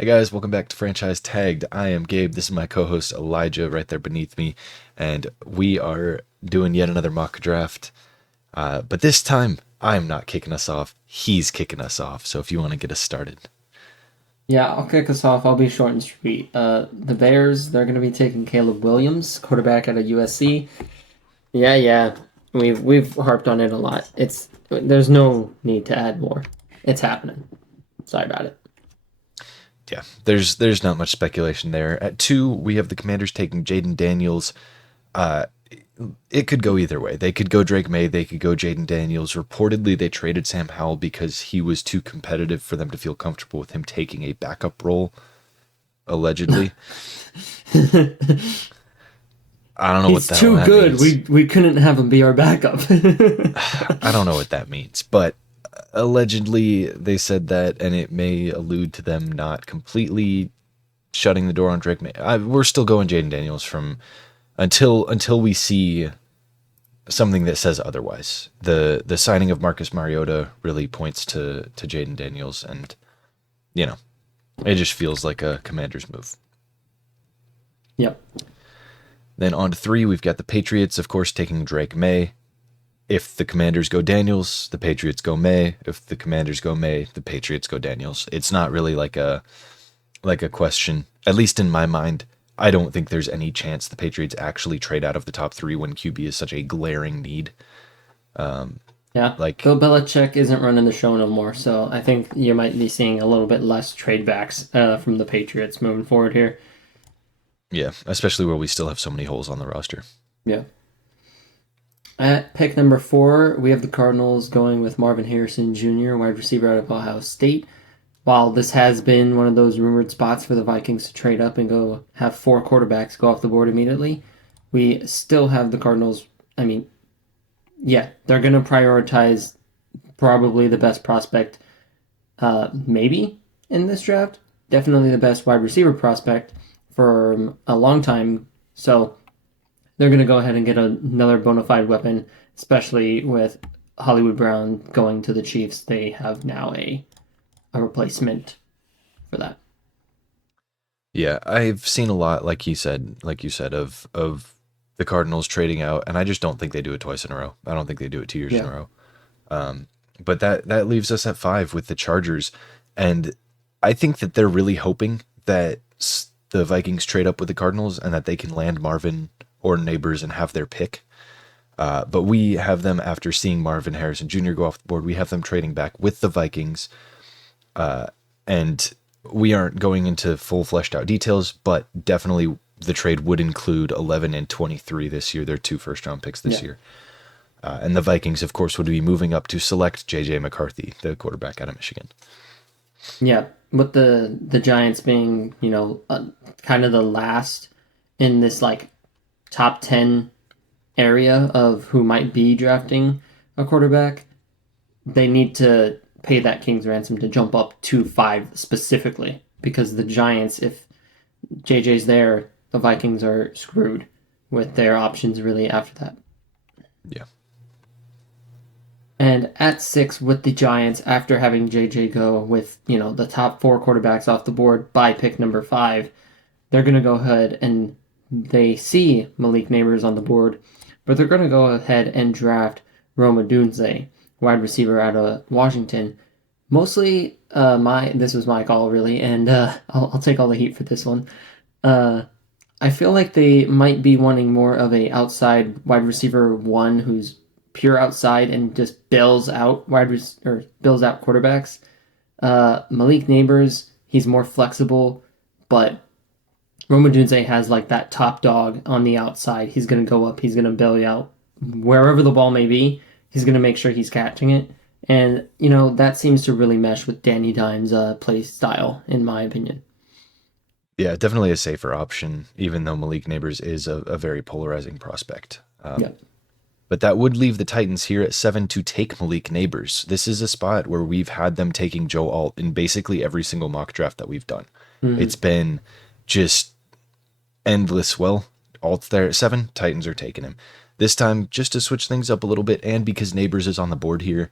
Hey guys, welcome back to Franchise Tagged. I am Gabe. This is my co-host Elijah right there beneath me, and we are doing yet another mock draft. But this time, I'm not kicking us off. He's kicking us off. So if you want to get us started. Yeah, I'll kick us off. I'll be short and sweet. The Bears, they're going to be taking Caleb Williams, quarterback out of USC. Yeah. We've harped on it a lot. There's no need to add more. It's happening. Sorry about it. Yeah, there's not much speculation there. At 2, we have the Commanders taking Jaden Daniels. Uh, it could go either way. They could go Drake May. They could go Jaden Daniels. Reportedly, they traded Sam Howell because he was too competitive for them to feel comfortable with him taking a backup role. Allegedly, I don't know what He's the hell too that good. means. We couldn't have him be our backup. I don't know what that means, but allegedly they said that, and it may allude to them not completely shutting the door on Drake May. We're still going Jaden Daniels from until we see something that says otherwise. The signing of Marcus Mariota really points to Jaden Daniels, and you know it just feels like a Commander's move. Yep. Then on to 3, we've got the Patriots, of course, taking Drake May. If the Commanders go Daniels, the Patriots go May. If the Commanders go May, the Patriots go Daniels. It's not really like a question. At least in my mind, I don't think there's any chance the Patriots actually trade out of the top 3 when QB is such a glaring need. Yeah. Like, Bill Belichick isn't running the show no more, so I think you might be seeing a little bit less trade backs from the Patriots moving forward here. yeah, especially where we still have so many holes on the roster. Yeah. At pick number 4, we have the Cardinals going with Marvin Harrison Jr., wide receiver out of Ohio State. While this has been one of those rumored spots for the Vikings to trade up and go have 4 quarterbacks go off the board immediately, we still have the Cardinals. I mean, yeah, they're going to prioritize probably the best prospect, maybe in this draft. Definitely the best wide receiver prospect for a long time. So they're going to go ahead and get another bona fide weapon, especially with Hollywood Brown going to the Chiefs. They have now a replacement for that. Yeah, I've seen a lot, like you said, of the Cardinals trading out, and I just don't think they do it twice in a row. I don't think they do it 2 years in Yeah. a row. But that leaves us at 5 with the Chargers, and I think that they're really hoping that the Vikings trade up with the Cardinals and that they can land Marvin or Neighbors and have their pick. But we have them, after seeing Marvin Harrison Jr. go off the board, we have them trading back with the Vikings, and we aren't going into full fleshed out details, but definitely the trade would include 11 and 23 this year. They're 2 first round picks this Yeah. year. And the Vikings, of course, would be moving up to select J.J. McCarthy, the quarterback out of Michigan. Yeah. With the Giants being, kind of the last in this like top 10 area of who might be drafting a quarterback, they need to pay that king's ransom to jump up to 5 specifically because the Giants, if JJ's there, the Vikings are screwed with their options really after that. Yeah. And at 6 with the Giants, after having JJ go with, the top 4 quarterbacks off the board by pick number 5, they're going to go ahead and they see Malik Neighbors on the board, but they're going to go ahead and draft Roma Dunze, wide receiver out of Washington. Mostly, this was my call really, and I'll take all the heat for this one. Uh, I feel like they might be wanting more of a outside wide receiver one who's pure outside and just bills out quarterbacks. Malik Neighbors, he's more flexible, but Roma Dunze has like that top dog on the outside. He's gonna go up. He's gonna bail you out wherever the ball may be. He's gonna make sure he's catching it, and that seems to really mesh with Danny Dimes' play style, in my opinion. Yeah, definitely a safer option, even though Malik Neighbors is a very polarizing prospect. Yeah, But that would leave the Titans here at 7 to take Malik Neighbors. This is a spot where we've had them taking Joe Alt in basically every single mock draft that we've done. mm-hmm. It's been just endless. Well, Alt's there at 7, Titans are taking him. This time, just to switch things up a little bit, and because Neighbors is on the board here,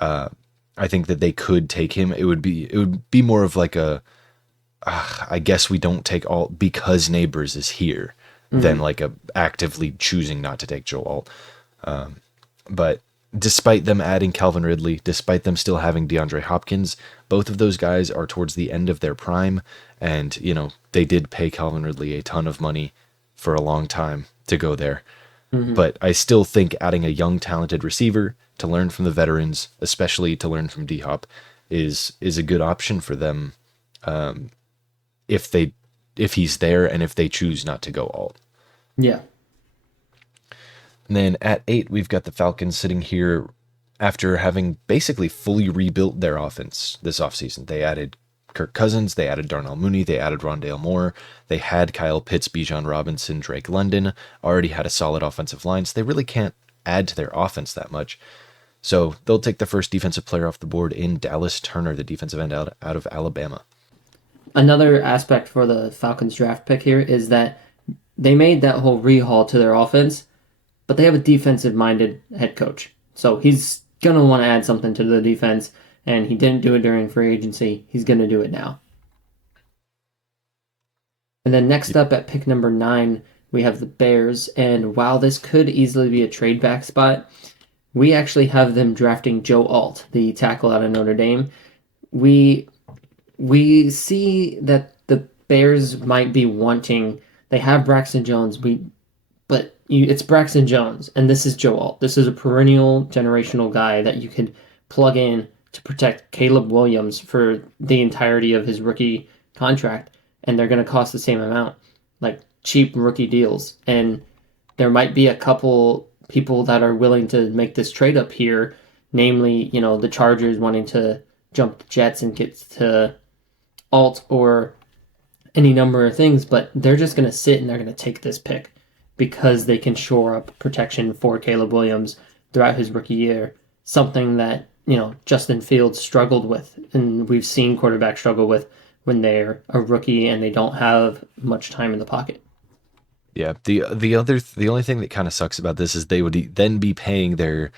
I think that they could take him. It would be more of like a I guess we don't take Alt because Neighbors is here than Mm, like a actively choosing not to take Joe Alt. But despite them adding Calvin Ridley, despite them still having DeAndre Hopkins, both of those guys are towards the end of their prime. And, they did pay Calvin Ridley a ton of money for a long time to go there. hmm But I still think adding a young, talented receiver to learn from the veterans, especially to learn from D Hop, is a good option for them if they if he's there and if they choose not to go alt. Yeah. And then at 8, we've got the Falcons sitting here after having basically fully rebuilt their offense this offseason. They added Kirk Cousins, they added Darnell Mooney, they added Rondale Moore, they had Kyle Pitts, Bijan Robinson, Drake London, already had a solid offensive line, so they really can't add to their offense that much. So they'll take the first defensive player off the board in Dallas Turner, the defensive end out of Alabama. Another aspect for the Falcons draft pick here is that they made that whole rehaul to their offense, but they have a defensive minded head coach. So he's going to want to add something to the defense, and he didn't do it during free agency. He's going to do it now. And then next up at pick number 9, we have the Bears. And while this could easily be a trade back spot, we actually have them drafting Joe Alt, the tackle out of Notre Dame. We we see that the Bears might be wanting. They have Braxton Jones. It's Braxton Jones, and this is Joe Alt. This is a perennial generational guy that you could plug in to protect Caleb Williams for the entirety of his rookie contract, and they're going to cost the same amount, like cheap rookie deals. And there might be a couple people that are willing to make this trade up here, namely, the Chargers wanting to jump the Jets and get to Alt or any number of things, but they're just going to sit and they're going to take this pick because they can shore up protection for Caleb Williams throughout his rookie year, something that, Justin Fields struggled with, and we've seen quarterbacks struggle with when they're a rookie and they don't have much time in the pocket. Yeah, the only thing that kind of sucks about this is they would then be paying their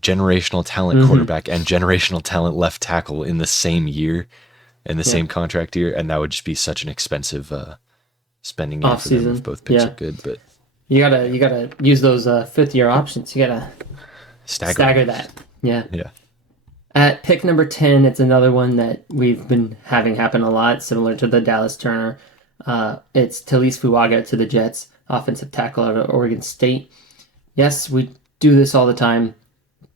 generational talent Mm-hmm. quarterback and generational talent left tackle in the same year, in the Yeah. same contract year, and that would just be such an expensive spending year Off for them if season. both picks are Yeah. good. But You gotta use those fifth year options. You gotta staggering. stagger that. Yeah. Yeah. At pick number 10, it's another one that we've been having happen a lot, similar to the Dallas Turner. It's Talise Fuaga to the Jets, offensive tackle out of Oregon State. Yes, we do this all the time,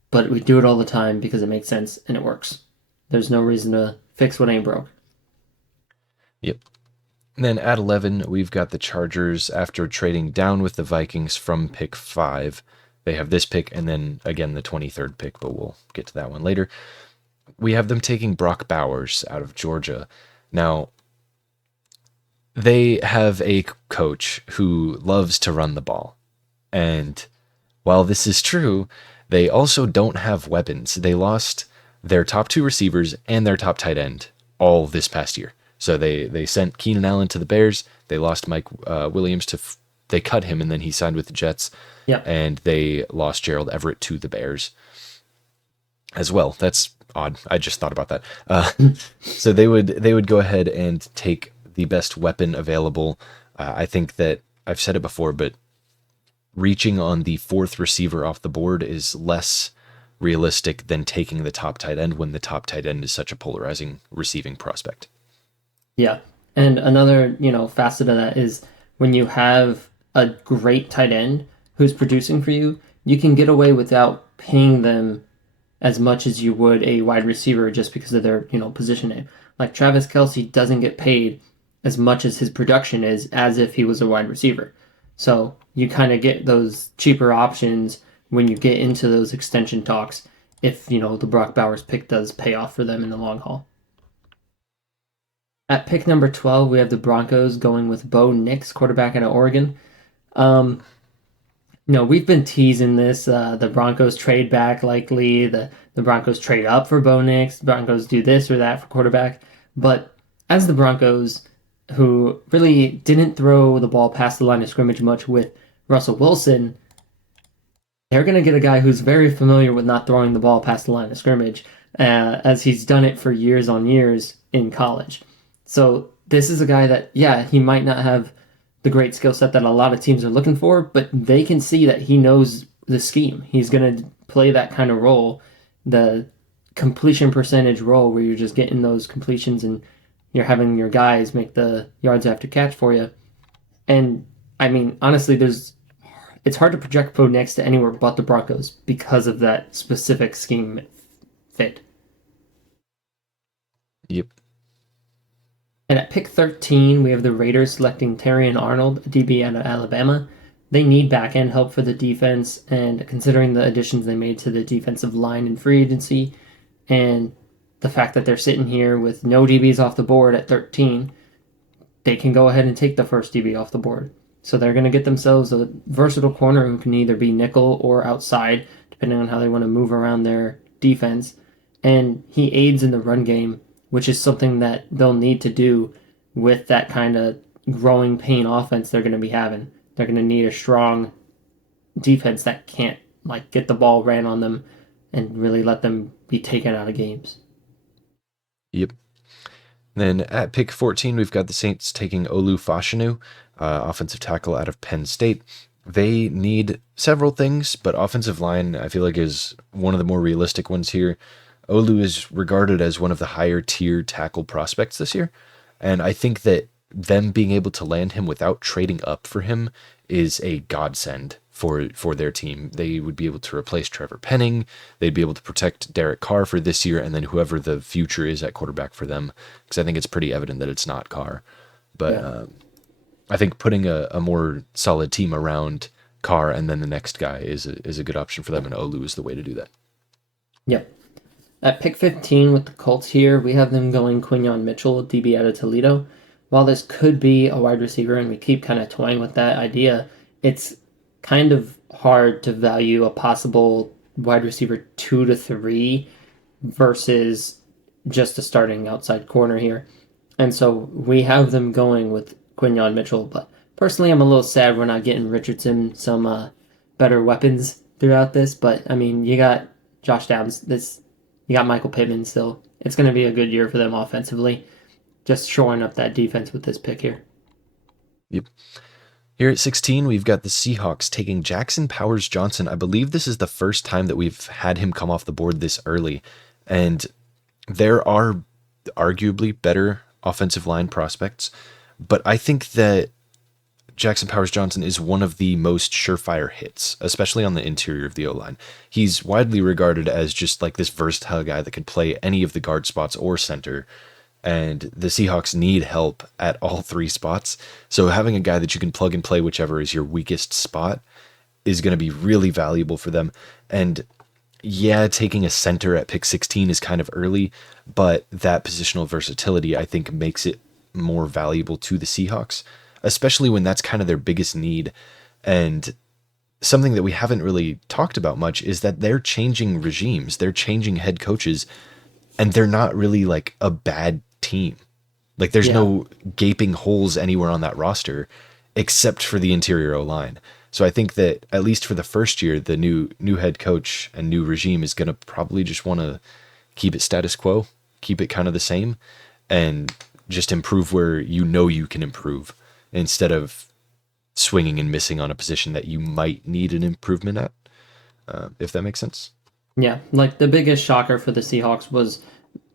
but we do it all the time because it makes sense and it works. There's no reason to fix what ain't broke. Yep. And then at 11, we've got the Chargers after trading down with the Vikings from pick 5. They have this pick and then again the 23rd pick, but we'll get to that one later. We have them taking Brock Bowers out of Georgia. Now, they have a coach who loves to run the ball. And while this is true, they also don't have weapons. They lost their top 2 receivers and their top tight end all this past year. So they sent Keenan Allen to the Bears. They lost Mike Williams they cut him and then he signed with the Jets. Yeah. And they lost Gerald Everett to the Bears as well. That's odd. I just thought about that. So they would go ahead and take the best weapon available. I think that I've said it before, but reaching on the 4th receiver off the board is less realistic than taking the top tight end when the top tight end is such a polarizing receiving prospect. Yeah. And another, facet of that is when you have a great tight end who's producing for you, you can get away without paying them as much as you would a wide receiver just because of their, position name. Like Travis Kelce doesn't get paid as much as his production is as if he was a wide receiver. So you kind of get those cheaper options when you get into those extension talks if, the Brock Bowers pick does pay off for them in the long haul. At pick number 12, we have the Broncos going with Bo Nix, quarterback out of Oregon. Um, we've been teasing this. The Broncos trade back likely. The Broncos trade up for Bo Nix. The Broncos do this or that for quarterback. But as the Broncos, who really didn't throw the ball past the line of scrimmage much with Russell Wilson, they're going to get a guy who's very familiar with not throwing the ball past the line of scrimmage, as he's done it for years on years in college. So this is a guy that, yeah, he might not have the great skill set that a lot of teams are looking for, but they can see that he knows the scheme. He's going to play that kind of role, the completion percentage role where you're just getting those completions and you're having your guys make the yards after catch for you. And I mean, honestly, it's hard to project Poe next to anywhere but the Broncos because of that specific scheme fit. Yep. And at pick 13, we have the Raiders selecting Terrion Arnold, a DB out of Alabama. They need back end help for the defense, and considering the additions they made to the defensive line in free agency, and the fact that they're sitting here with no DBs off the board at 13, they can go ahead and take the first DB off the board. So they're going to get themselves a versatile corner who can either be nickel or outside, depending on how they want to move around their defense. And he aids in the run game, which is something that they'll need to do with that kind of growing pain offense they're going to be having. They're going to need a strong defense that can't like get the ball ran on them and really let them be taken out of games. Yep. Then at pick 14, we've got the Saints taking Olu Fashanu, offensive tackle out of Penn State. They need several things, but offensive line, I feel like, is one of the more realistic ones here. Olu is regarded as one of the higher tier tackle prospects this year, and I think that them being able to land him without trading up for him is a godsend for their team. They would be able to replace Trevor Penning. They'd be able to protect Derek Carr for this year, and then whoever the future is at quarterback for them, because I think it's pretty evident that it's not Carr. But Yeah. I think putting a more solid team around Carr and then the next guy is a good option for them, and Olu is the way to do that. Yep. At pick 15 with the Colts here, we have them going Quinyon Mitchell, DB out of Toledo. While this could be a wide receiver, and we keep kind of toying with that idea, it's kind of hard to value a possible wide receiver 2 to 3 versus just a starting outside corner here. And so we have them going with Quinyon Mitchell, but personally I'm a little sad we're not getting Richardson some better weapons throughout this. But I mean, you got Josh Downs, you got Michael Pittman still. It's going to be a good year for them offensively. Just shoring up that defense with this pick here. Yep. Here at 16, we've got the Seahawks taking Jackson Powers Johnson. I believe this is the first time that we've had him come off the board this early. And there are arguably better offensive line prospects, but I think that Jackson Powers Johnson is one of the most surefire hits, especially on the interior of the O-line. He's widely regarded as just like this versatile guy that could play any of the guard spots or center. And the Seahawks need help at all three spots. So having a guy that you can plug and play whichever is your weakest spot is going to be really valuable for them. And yeah, taking a center at pick 16 is kind of early, but that positional versatility, I think, makes it more valuable to the Seahawks, especially when that's kind of their biggest need. And something that we haven't really talked about much is that they're changing regimes, they're changing head coaches, and they're not really like a bad team. Like there's no gaping holes anywhere on that roster except for the interior O-line. So I think that at least for the first year, the new head coach and new regime is going to probably just want to keep it status quo, keep it kind of the same, and just improve where you know you can improve instead of swinging and missing on a position that you might need an improvement at, if that makes sense. Yeah, like the biggest shocker for the Seahawks was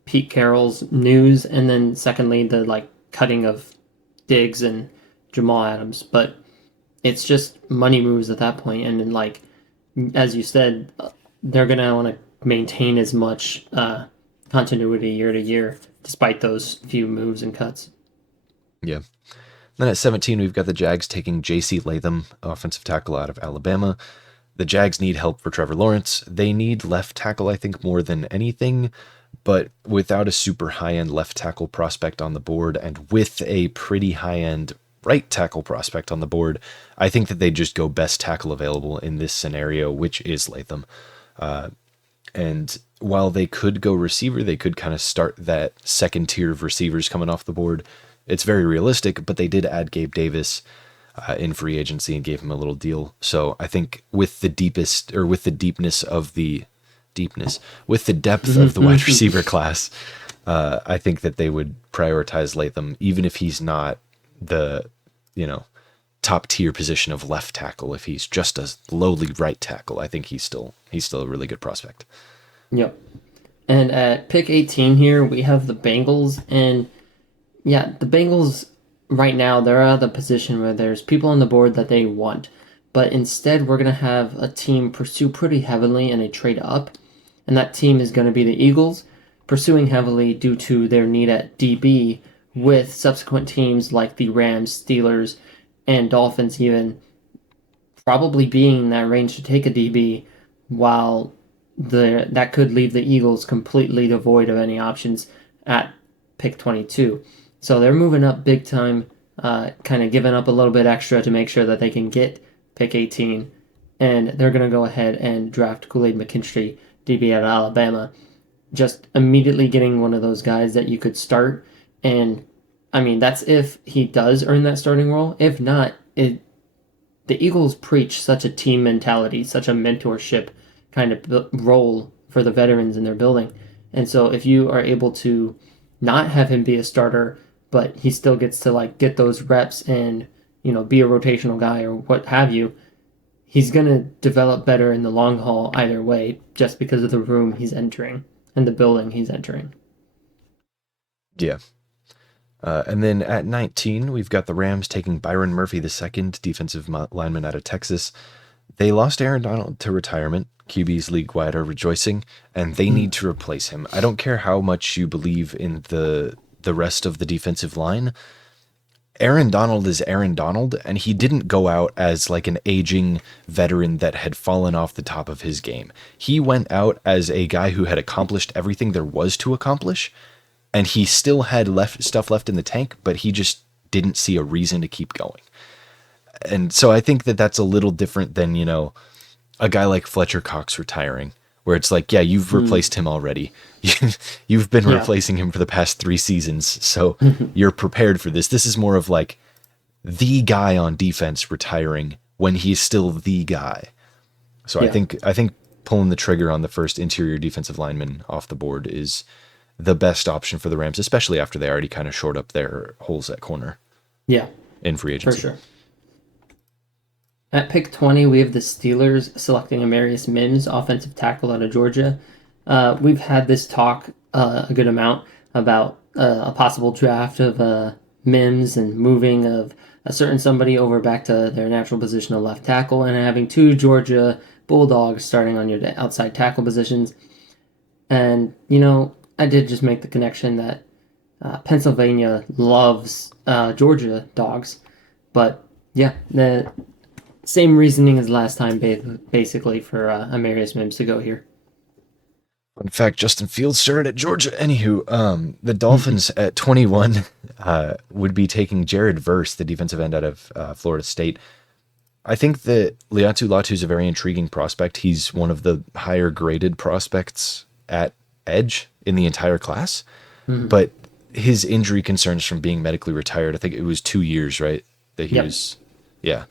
Pete Carroll's news, and then secondly the like cutting of Diggs and Jamal Adams. But it's just money moves at that point, and then like as you said, they're gonna want to maintain as much continuity year to year, despite those few moves and cuts. Yeah. Then at 17, we've got the Jags taking J.C. Latham, offensive tackle out of Alabama. The Jags need help for Trevor Lawrence. They need left tackle, I think, more than anything, but without a super high-end left tackle prospect on the board and with a pretty high-end right tackle prospect on the board, I think that they just go best tackle available in this scenario, which is Latham. And while they could go receiver, they could kind of start that second tier of receivers coming off the board. It's very realistic, but they did add Gabe Davis in free agency and gave him a little deal. So I think with the depth of the wide receiver class, I think that they would prioritize Latham, even if he's not the, you know, top tier position of left tackle. If he's just a lowly right tackle, I think he's still a really good prospect. Yep. And at pick 18 here, we have the Bengals. And yeah, the Bengals right now, they're at the position where there's people on the board that they want. But instead, we're going to have a team pursue pretty heavily in a trade up. And that team is going to be the Eagles, pursuing heavily due to their need at DB, with subsequent teams like the Rams, Steelers, and Dolphins even probably being in that range to take a DB, while that could leave the Eagles completely devoid of any options at pick 22. So they're moving up big time, kind of giving up a little bit extra to make sure that they can get pick 18. And they're going to go ahead and draft Kool-Aid McKinstry, DB out of Alabama. Just immediately getting one of those guys that you could start. And I mean, that's if he does earn that starting role. If not, the Eagles preach such a team mentality, such a mentorship kind of role for the veterans in their building. And so if you are able to not have him be a starter, but he still gets to like get those reps and, be a rotational guy or what have you, he's going to develop better in the long haul either way, just because of the room he's entering and the building he's entering. Yeah. And then at 19, we've got the Rams taking Byron Murphy II, defensive lineman out of Texas. They lost Aaron Donald to retirement. QBs league-wide are rejoicing, and they need to replace him. I don't care how much you believe in the rest of the defensive line. Aaron Donald is Aaron Donald, and he didn't go out as like an aging veteran that had fallen off the top of his game. He went out as a guy who had accomplished everything there was to accomplish, and he still had stuff left in the tank, but he just didn't see a reason to keep going. And so I think that that's a little different than, a guy like Fletcher Cox retiring, where it's like, yeah, you've replaced him already. You've been replacing him for the past 3 seasons, so you're prepared for this. This is more of like the guy on defense retiring when he's still the guy. So I think pulling the trigger on the first interior defensive lineman off the board is the best option for the Rams, especially after they already kind of shored up their holes at corner. Yeah, in free agency. for sure. At pick 20, we have the Steelers selecting Amarius Mims, offensive tackle out of Georgia. We've had this talk a good amount about a possible draft of Mims and moving of a certain somebody over back to their natural position of left tackle and having 2 Georgia Bulldogs starting on your outside tackle positions. And, I did just make the connection that Pennsylvania loves Georgia dogs. But, yeah, the same reasoning as last time, basically, for Amarius Mims to go here. In fact, Justin Fields started at Georgia. Anywho, the Dolphins at 21 would be taking Jared Verse, the defensive end out of Florida State. I think that Liatu Latu is a very intriguing prospect. He's one of the higher graded prospects at edge in the entire class. But his injury concerns from being medically retired, I think it was 2 years, right? That he was, yeah.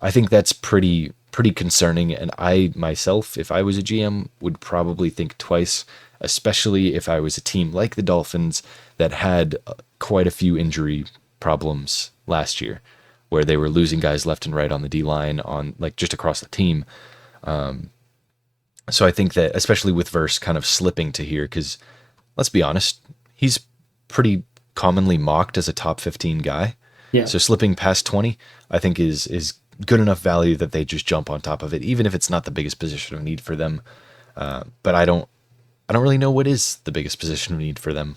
I think that's pretty concerning, and I myself, if I was a GM, would probably think twice, especially if I was a team like the Dolphins that had quite a few injury problems last year, where they were losing guys left and right on the D-line, on like just across the team. So I think that, especially with Verse kind of slipping to here, because let's be honest, he's pretty commonly mocked as a top 15 guy. Yeah. So slipping past 20, I think is good enough value that they just jump on top of it, even if it's not the biggest position of need for them. But I don't really know what is the biggest position of need for them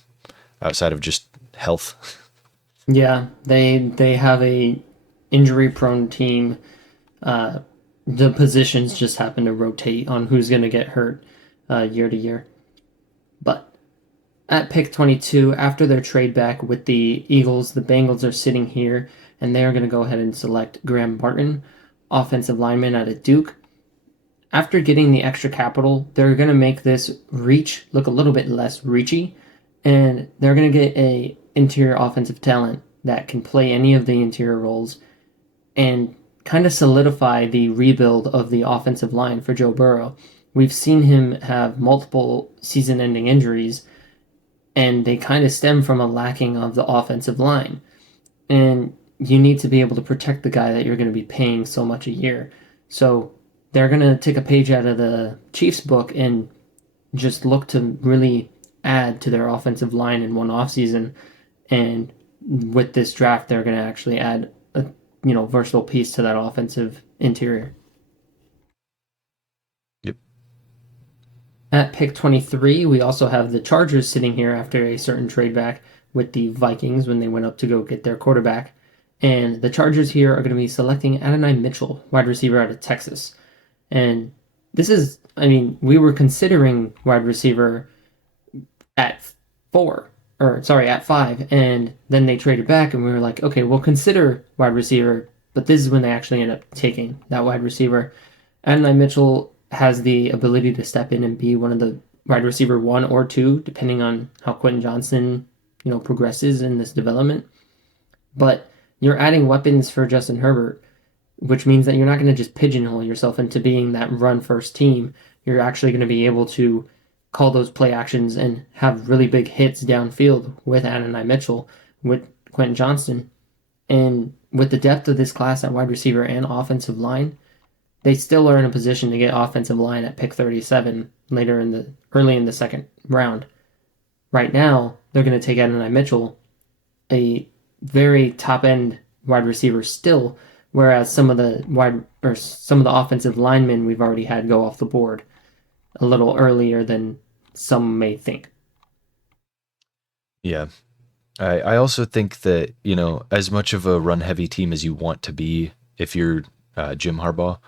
outside of just health. Yeah, they have a injury-prone team. The positions just happen to rotate on who's going to get hurt year to year. But at pick 22, after their trade back with the Eagles, the Bengals are sitting here, and they are going to go ahead and select Graham Martin, offensive lineman out of Duke. After getting the extra capital, they're going to make this reach look a little bit less reachy, and they're going to get a interior offensive talent that can play any of the interior roles and kind of solidify the rebuild of the offensive line for Joe Burrow. We've seen him have multiple season-ending injuries, and they kind of stem from a lacking of the offensive line. And you need to be able to protect the guy that you're going to be paying so much a year. So they're going to take a page out of the Chiefs book and just look to really add to their offensive line in one offseason. And with this draft, they're going to actually add a versatile piece to that offensive interior. Yep. At pick 23, we also have the Chargers sitting here after a certain trade back with the Vikings when they went up to go get their quarterback. And the Chargers here are going to be selecting Adonai Mitchell, wide receiver out of Texas. And this is, we were considering wide receiver at at 5, and then they traded back, and we were like, okay, we'll consider wide receiver, but this is when they actually end up taking that wide receiver. Adonai Mitchell has the ability to step in and be one of the wide receiver 1 or 2, depending on how Quentin Johnson, progresses in this development. But you're adding weapons for Justin Herbert, which means that you're not going to just pigeonhole yourself into being that run-first team. You're actually going to be able to call those play actions and have really big hits downfield with Adonai Mitchell, with Quentin Johnston. And with the depth of this class at wide receiver and offensive line, they still are in a position to get offensive line at pick 37 early in the second round. Right now, they're going to take Adonai Mitchell, a very top-end wide receiver still, whereas some of the offensive linemen we've already had go off the board a little earlier than some may think. Yeah. I also think that, as much of a run-heavy team as you want to be, if you're Jim Harbaugh,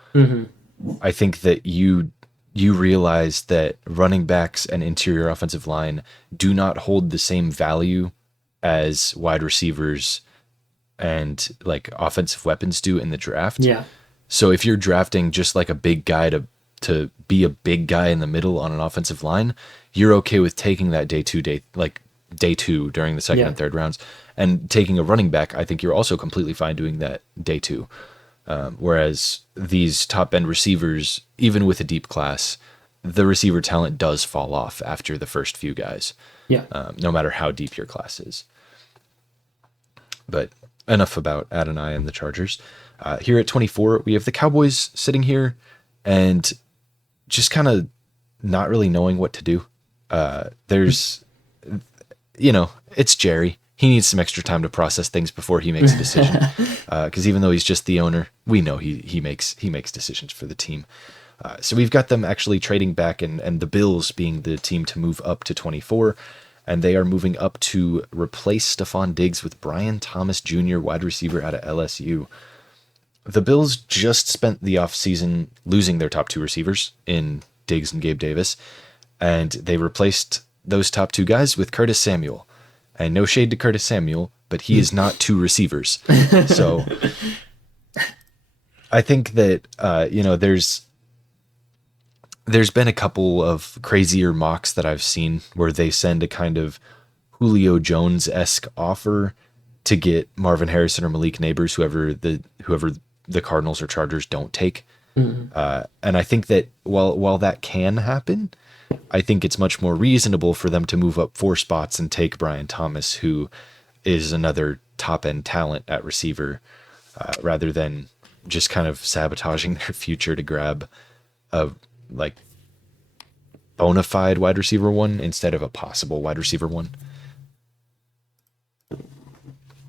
I think that you realize that running backs and interior offensive line do not hold the same value as wide receivers and like offensive weapons do in the draft. Yeah. So if you're drafting just like a big guy to be a big guy in the middle on an offensive line, you're okay with taking that day two during the second and third rounds, and taking a running back. I think you're also completely fine doing that day 2. Whereas these top end receivers, even with a deep class, the receiver talent does fall off after the first few guys. Yeah. No matter how deep your class is. But enough about Adonai and the Chargers. Here at 24, we have the Cowboys sitting here and just kind of not really knowing what to do. There's, it's Jerry. He needs some extra time to process things before he makes a decision. Because even though he's just the owner, we know he makes decisions for the team. So we've got them actually trading back, and the Bills being the team to move up to 24. And they are moving up to replace Stephon Diggs with Brian Thomas Jr., wide receiver out of LSU. The Bills just spent the offseason losing their top 2 receivers in Diggs and Gabe Davis, and they replaced those top 2 guys with Curtis Samuel. And no shade to Curtis Samuel, but he is not 2 receivers. So I think that, there's been a couple of crazier mocks that I've seen where they send a kind of Julio Jones-esque offer to get Marvin Harrison or Malik Neighbors, whoever the Cardinals or Chargers don't take. And I think that while that can happen, I think it's much more reasonable for them to move up 4 spots and take Brian Thomas, who is another top-end talent at receiver, rather than just kind of sabotaging their future to grab a bona fide wide receiver 1 instead of a possible wide receiver 1.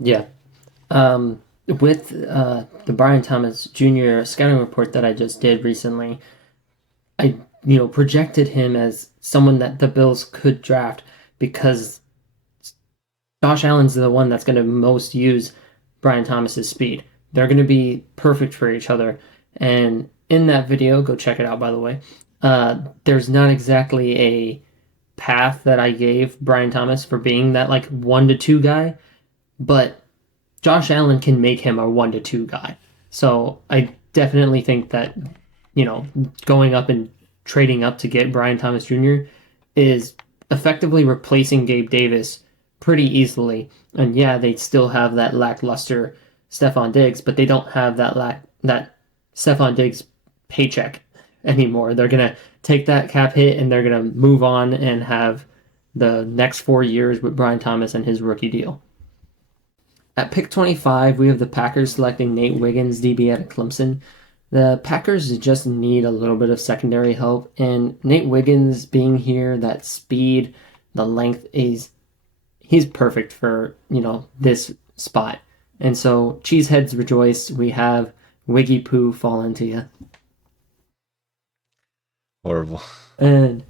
Yeah. With the Brian Thomas Jr. scouting report that I just did recently, I projected him as someone that the Bills could draft because Josh Allen's the one that's going to most use Brian Thomas's speed. They're going to be perfect for each other. And in that video, go check it out, by the way, there's not exactly a path that I gave Brian Thomas for being that 1 to 2 guy, but Josh Allen can make him a 1 to 2 guy. So I definitely think that, going up and trading up to get Brian Thomas Jr. is effectively replacing Gabe Davis pretty easily. And yeah, they still have that lackluster Stephon Diggs, but they don't have that Stephon Diggs paycheck anymore. They're going to take that cap hit and they're going to move on and have the next 4 years with Brian Thomas and his rookie deal. At pick 25, we have the Packers selecting Nate Wiggins, DB out of Clemson. The Packers just need a little bit of secondary help, and Nate Wiggins being here, that speed, the length is he's perfect for this spot. And so cheeseheads rejoice. We have Wiggy Poo fall into you. Horrible. And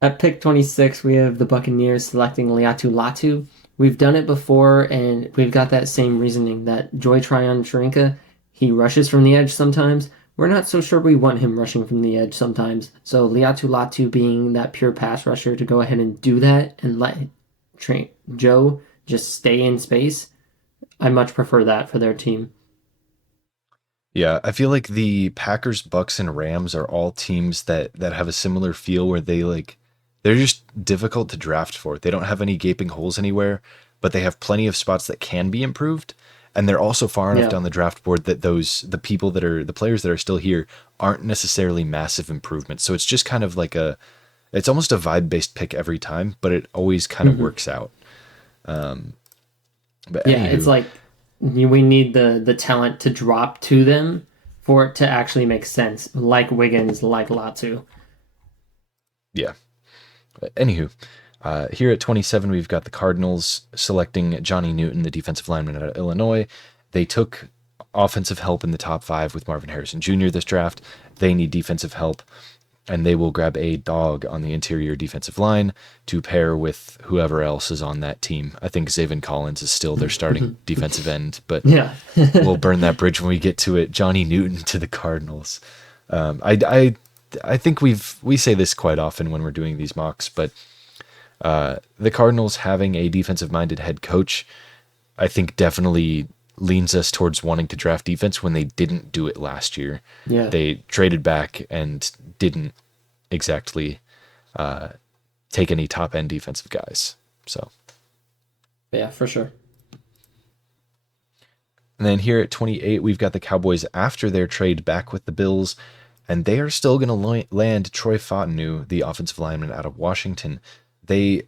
at pick 26, we have the Buccaneers selecting Liatu Latu. We've done it before, and we've got that same reasoning that Joy Tryon Sharinka, he rushes from the edge sometimes. We're not so sure we want him rushing from the edge sometimes. So Liatu Latu being that pure pass rusher to go ahead and do that and let Joe just stay in space, I much prefer that for their team. Yeah, I feel like the Packers, Bucks, and Rams are all teams that have a similar feel where they're just difficult to draft for. They don't have any gaping holes anywhere, but they have plenty of spots that can be improved. And they're also far enough Yeah. down the draft board that the players that are still here aren't necessarily massive improvements. So it's just kind of like it's almost a vibe based pick every time, but it always kind of works out. But Yeah, it's anywho, like we need the talent to drop to them for it to actually make sense, like Wiggins, like Latu. yeah. Anywho, here at 27, we've got the Cardinals selecting Johnny Newton, the defensive lineman out of Illinois. They took offensive help in the top 5 with Marvin Harrison Jr. this draft. They need defensive help, and they will grab a dog on the interior defensive line to pair with whoever else is on that team. I think Zaven Collins is still their starting defensive end, but Yeah. we'll burn that bridge when we get to it. Johnny Newton to the Cardinals. I think we say this quite often when we're doing these mocks, but the Cardinals having a defensive-minded head coach, I think definitely leans us towards wanting to draft defense when they didn't do it last year. Yeah. They traded back and didn't exactly take any top-end defensive guys. So, Yeah, for sure. and then here at 28, we've got the Cowboys after their trade back with the Bills, and they are still going to land Troy Fautanu, the offensive lineman out of Washington. They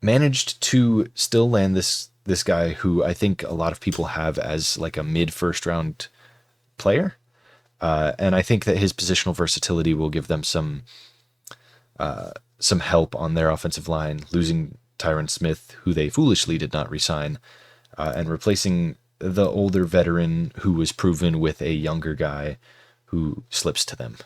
managed to still land this guy who I think a lot of people have as like a mid first round player, and I think that his positional versatility will give them some help on their offensive line, losing Tyron Smith, who they foolishly did not resign, and replacing the older veteran who was proven with a younger guy who slips to them.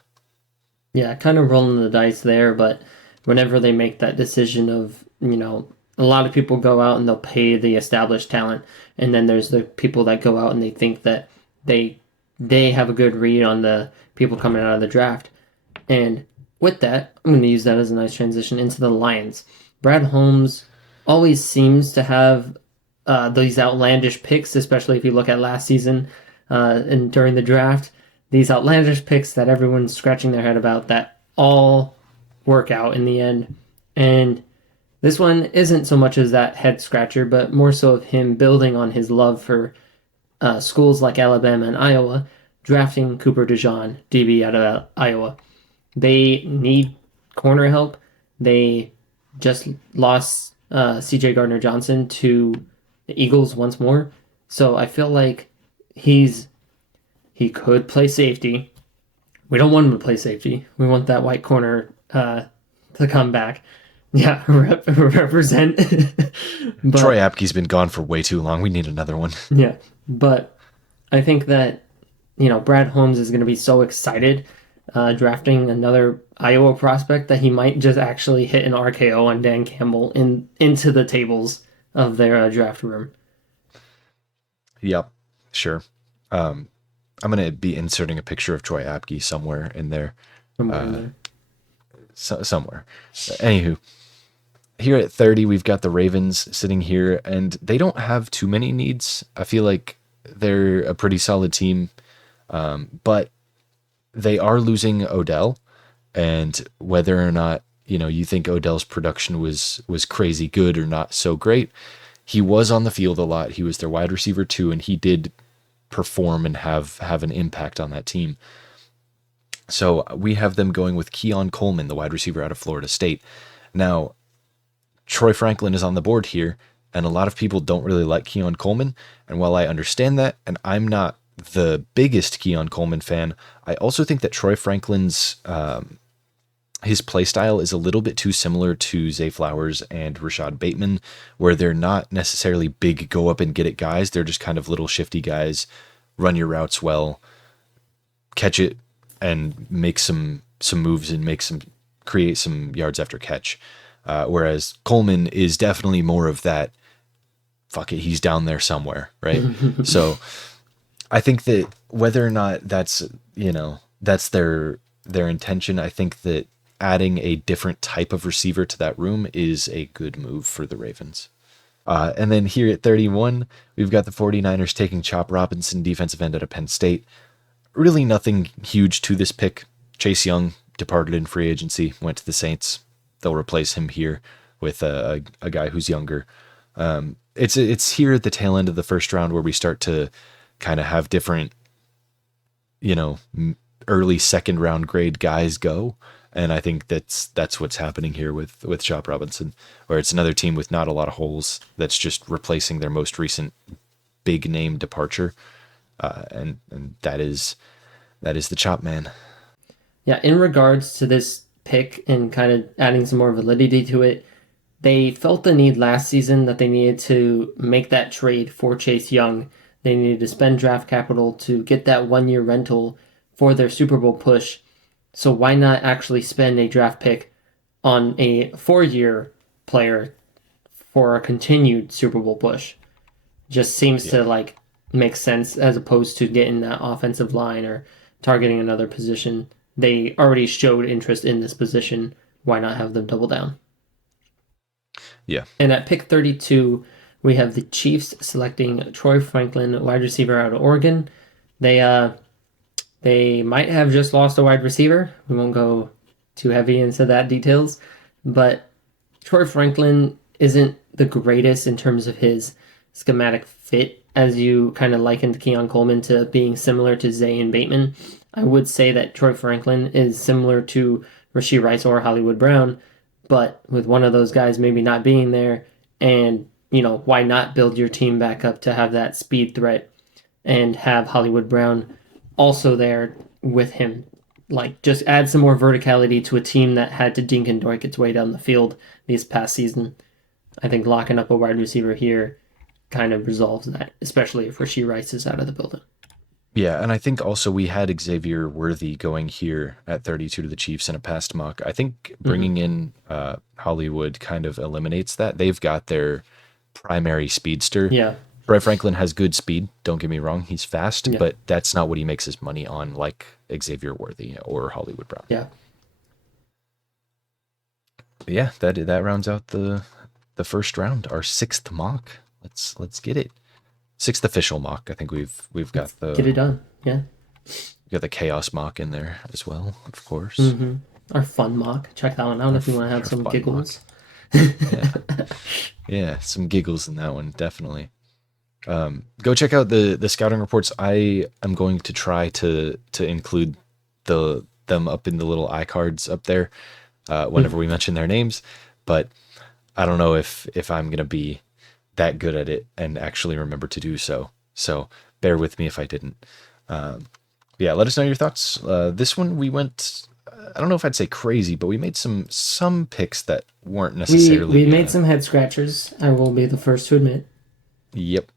Yeah, kind of rolling the dice there, but whenever they make that decision of, a lot of people go out and they'll pay the established talent, and then there's the people that go out and they think that they have a good read on the people coming out of the draft. And with that, I'm going to use that as a nice transition into the Lions. Brad Holmes always seems to have these outlandish picks, especially if you look at last season and during the draft. These outlandish picks that everyone's scratching their head about that all work out in the end. And this one isn't so much as that head scratcher, but more so of him building on his love for schools like Alabama and Iowa, drafting Cooper DeJean, DB out of Iowa. They need corner help. They just lost C.J. Gardner-Johnson to the Eagles once more. So I feel like he could play safety. We don't want him to play safety. We want that white corner to come back. Yeah, represent. But, Troy Apke's been gone for way too long. We need another one. Yeah, but I think that Brad Holmes is going to be so excited drafting another Iowa prospect that he might just actually hit an RKO on Dan Campbell into the tables of their draft room. Yep, sure. I'm going to be inserting a picture of Troy Apke somewhere in there. Somewhere. Anywho, here at 30, we've got the Ravens sitting here, and they don't have too many needs. I feel like they're a pretty solid team, but they are losing Odell, and whether or not you think Odell's production was crazy good or not so great, he was on the field a lot. He was their wide receiver too, and he did perform and have an impact on that team. So we have them going with Keon Coleman, the wide receiver out of Florida State. Now, Troy Franklin is on the board here, and a lot of people don't really like Keon Coleman. And while I understand that, and I'm not the biggest Keon Coleman fan, I also think that Troy Franklin's his play style is a little bit too similar to Zay Flowers and Rashad Bateman, where they're not necessarily big go up and get it guys. They're just kind of little shifty guys, run your routes well, catch it, and make some moves and create some yards after catch. Whereas Coleman is definitely more of that. Fuck it, he's down there somewhere, right? So I think that whether or not that's their intention, I think that adding a different type of receiver to that room is a good move for the Ravens. And then here at 31, we've got the 49ers taking Chop Robinson, defensive end out of Penn State. Really nothing huge to this pick. Chase Young departed in free agency, went to the Saints. They'll replace him here with a guy who's younger. It's here at the tail end of the first round where we start to kind of have different, early second round grade guys go. And I think that's what's happening here with Chop Robinson, where it's another team with not a lot of holes that's just replacing their most recent big name departure. And that is the Chop man. Yeah, in regards to this pick and kind of adding some more validity to it, they felt the need last season that they needed to make that trade for Chase Young. They needed to spend draft capital to get that 1-year rental for their Super Bowl push. So why not actually spend a draft pick on a 4-year player for a continued Super Bowl push? Just seems to make sense as opposed to getting that offensive line or targeting another position. They already showed interest in this position. Why not have them double down? Yeah. And at pick 32, we have the Chiefs selecting Troy Franklin, wide receiver out of Oregon. They might have just lost a wide receiver. We won't go too heavy into that details. But Troy Franklin isn't the greatest in terms of his schematic fit, as you kind of likened Keon Coleman to being similar to Zay and Bateman. I would say that Troy Franklin is similar to Rashee Rice or Hollywood Brown, but with one of those guys maybe not being there, and, why not build your team back up to have that speed threat and have Hollywood Brown also there with him. Just add some more verticality to a team that had to dink and doink its way down the field this past season. I think locking up a wide receiver here kind of resolves that, especially if Rashee Rice is out of the building. Yeah, and I think also we had Xavier Worthy going here at 32 to the Chiefs in a past mock. I think bringing in Hollywood kind of eliminates that. They've got their primary speedster. Yeah. Troy Franklin has good speed. Don't get me wrong. He's fast, but that's not what he makes his money on, like Xavier Worthy or Hollywood Brown. Yeah. Yeah, that rounds out the first round, our sixth mock. Let's get it. Sixth official mock. I think we've got get it done. Yeah. We got the chaos mock in there as well, of course. Mm-hmm. Our fun mock. Check that one out if you want to have some giggles. Yeah, some giggles in that one, definitely. Go check out the scouting reports. I am going to try to include them up in the little iCards up there whenever we mention their names, but I don't know if I'm gonna be that good at it and actually remember to do so. So bear with me if I didn't. Yeah, let us know your thoughts. This one we went, I don't know if I'd say crazy, but we made some picks that weren't necessarily. We made some head scratchers. I will be the first to admit. Yep.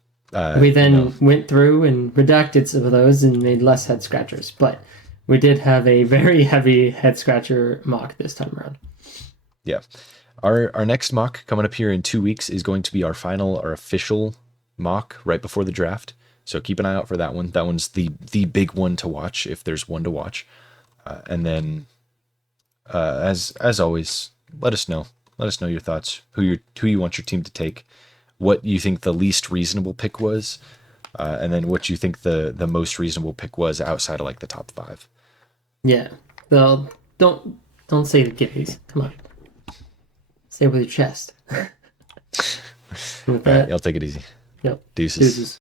We then went through and redacted some of those and made less head scratchers, but we did have a very heavy head scratcher mock this time around. Yeah. Our next mock coming up here in 2 weeks is going to be our official mock right before the draft. So keep an eye out for that one. That one's the big one to watch if there's one to watch. And then, as always, let us know. Let us know your thoughts. Who you want your team to take. What you think the least reasonable pick was, and then what you think the most reasonable pick was outside of the top 5. Yeah. Well, don't say the giffies. Come on. Say it with your chest. All right, y'all take it easy. Yep. Deuces.